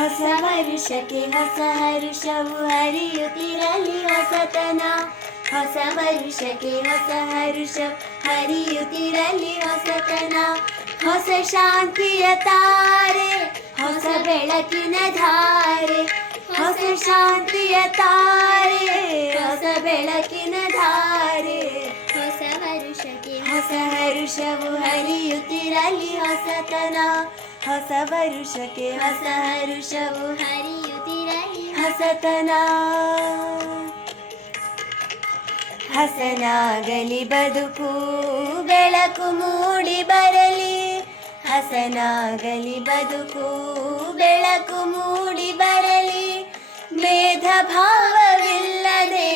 ಹೊಸ ವರುಷಕ್ಕೆ ಹೊಸ ಹರುಷವು ಹರಿಯುತ್ತಿರಲಿ ಹೊಸತನ. ಹೊಸ ವರುಷಕ್ಕೆ ಹೊಸ ಹರುಷವು ಹರಿಯುತ್ತಿರಲಿ ಹೊಸತನ. ಹೊಸ ಶಾಂತಿಯ ತಾರೆ, ಹೊಸ ಬೆಳಕಿನ ಧಾರೆ. ಹೊಸ ಶಾಂತಿಯ ತಾರೆ, ಹೊಸ ಬೆಳಕಿನ ಧಾರೆ. ಹೊಸ ವರುಷಕ್ಕೆ ಹೊಸ ಹರುಷವು ಹರಿಯುತ್ತಿರಲಿ ಹೊಸತನ. ಹೊಸ ವರುಷಕ್ಕೆ ಹೊಸ ಹರುಷವು ಹರಿಯುತ್ತಿರಲಿ ಹೊಸತನ. ಹಸನಾಗಲಿ ಬದುಕು, ಬೆಳಕು ಮೂಡಿ ಬರಲಿ. ಹಸನಾಗಲಿ ಬದುಕು, ಬೆಳಕು ಮೂಡಿ ಬರಲಿ. ಭೇದ ಭಾವವಿಲ್ಲದೆ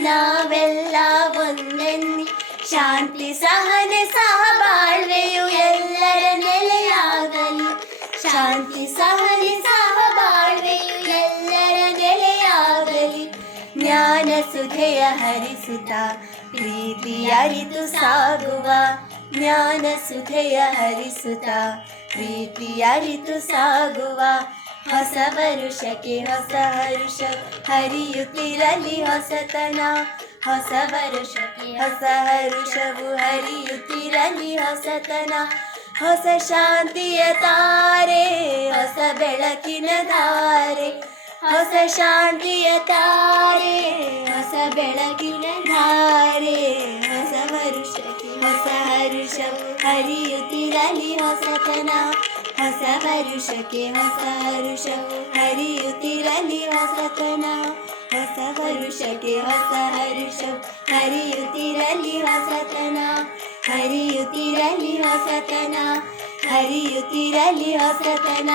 ನಾವೆಲ್ಲ ಒಂದೆನ್ನಿ, ಶಾಂತಿ ಸಹನೆ ಸಹಬಾಳ್ವೆಯು ಎಲ್ಲರ ನೆಲೆಯಾಗಲಿ. ಶಾಂತಿ ಸಹನೆ ಸಹಬಾಳ್ವೆಯು ಎಲ್ಲರ ನೆಲೆಯಾಗಲಿ. ಜ್ಞಾನ ಸುಧೆಯ ಹರಿಸುತ್ತ ಪ್ರೀತಿ ಅರಿತು ಸಾಗುವ. ಜ್ಞಾನ ಸುಧೆಯ ಹರಿಸುತ್ತ ಪ್ರೀತಿ ಅರಿತು ಸಾಗುವ. ಹೊಸ ವರುಷಕ್ಕೆ ಹೊಸ ಹರುಷ ಹರಿಯುತ್ತಿರಲಿ ಹೊಸತನ. ಹೊಸ ವರುಷಕ್ಕೆ ಹೊಸ ಹರುಷವು ಹರಿಯುತ್ತಿರಲಿ ಹೊಸತನ. ಹೊಸ ಶಾಂತಿಯ ತಾರೆ, ಹೊಸ ಬೆಳಕಿನ ಧಾರೆ. ಹೊಸ ಶಾಂತಿಯ ತಾರೆ, ಹೊಸ ಬೆಳಕಿನ ಧಾರೆ. ಹೊಸ ವರುಷಕ್ಕೆ ಹೊಸ ಹರುಷವು ಹರಿಯುತ್ತಿರಲಿ ಹೊಸತನ. ಹೊಸ ವರುಷಕ್ಕೆ ಹೊಸ ಹರುಷವು ಹರಿಯುತ್ತಿರಲಿ ಹೊಸತನ. ಹೊಸ ವರುಷಕ್ಕೆ ಹೊಸ ಹರುಷವು ಹರಿಯುತ್ತಿರಲಿ ಹೊಸತನ. ಹರಿಯುತ್ತಿರಲಿ ಹೊಸತನ, ಹರಿಯುತ್ತಿರಲಿ ಹೊಸತನ.